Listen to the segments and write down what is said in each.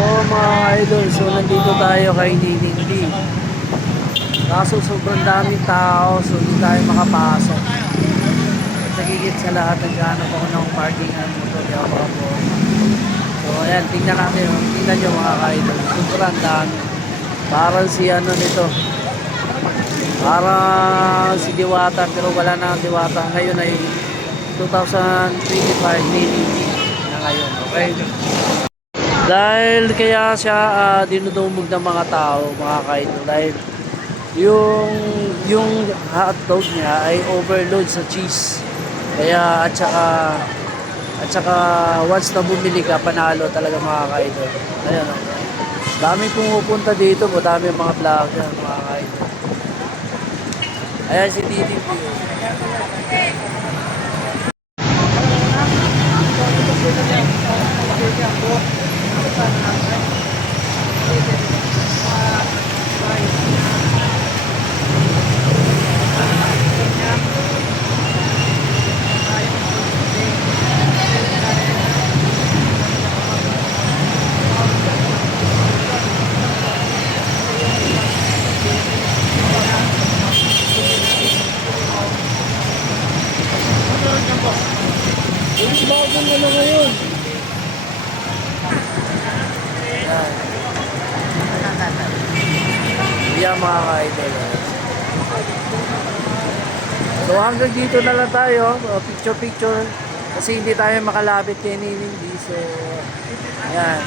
Mga idol, so nandito tayo kay Ninindi. Kaso sobrang daming tao, so hindi tayo makapasok. At nagigit sa lahat, naghanap ako ng parking ng motor, di ako makabuhay. So ayan, tingnan natin, tingnan nyo mga idol. Sobrang dami. Parang si ano nito, parang si Diwata, pero wala na ang Diwata. Ngayon ay 2025 Ninindi na ngayon, okay? Dahil kaya siya dinudumog ng mga tao, mga kaidol, dahil yung hotdog niya ay overload sa cheese. Kaya at saka once na bumili ka, panalo talaga mga kaidol. Ayan o. Dami pumupunta dito, madami mga vlogger mga kaidol. Ayan si Didi. Bagong ano ngayon? Yan. Yan mga ka-idol. So hanggang dito na lang tayo. Picture. Kasi hindi tayo makalapit kay Ninindi. So, yan.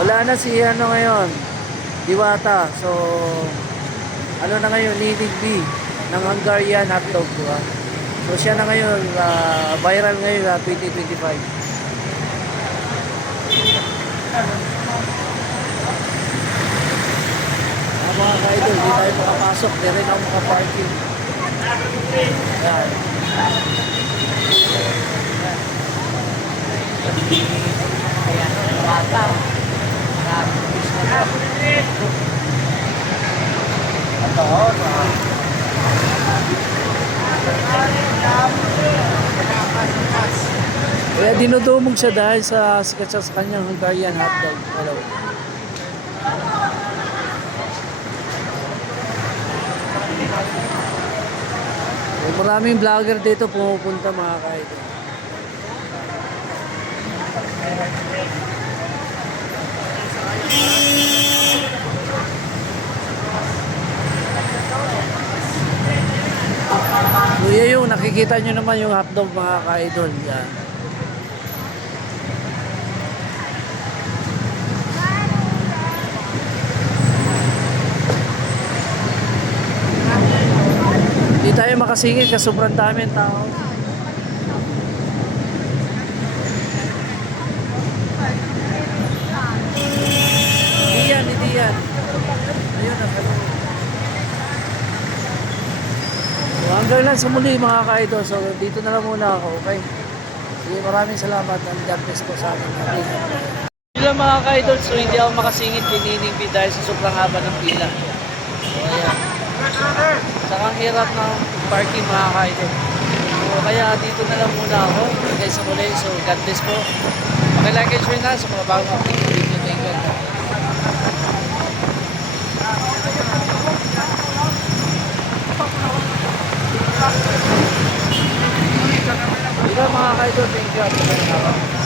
Wala na si ano ngayon. Diwata. So, ano na ngayon, Ninindi ng Hungarian hotdog, diba? So siya na ngayon, viral ngayon 2025. Mga ka-idol, hindi tayo makapasok, di rin ako makaparking. Yan. Kaya dinudumog siya dahil sa sikat siya sa kanyang Hungarian hotdog. Hello. Maraming vlogger dito pumupunta mga kaidol. So yung nakikita nyo naman yung hotdog mga ka-idol. Yan. Hindi tayo makasingit kasi sobrang dami ng tao. Hindi yan. Ayun ang ano. So, hanggang lang sa muli mga ka-idol. So dito na lang muna ako, okay? Sige, maraming salamat and God bless po sa amin. Yun lang mga ka-idol. So hindi ako makasingit kay Ninindi dahil sa sobrang haba ng pila. So ayan. Saka ang hirap ng parking mga ka-idol. So kaya dito na lang muna ako. Hanggang sa muli. So God bless po. Pakilike and share na sa mga bagong video. Thank you. Diba mga ka-idol, thank you.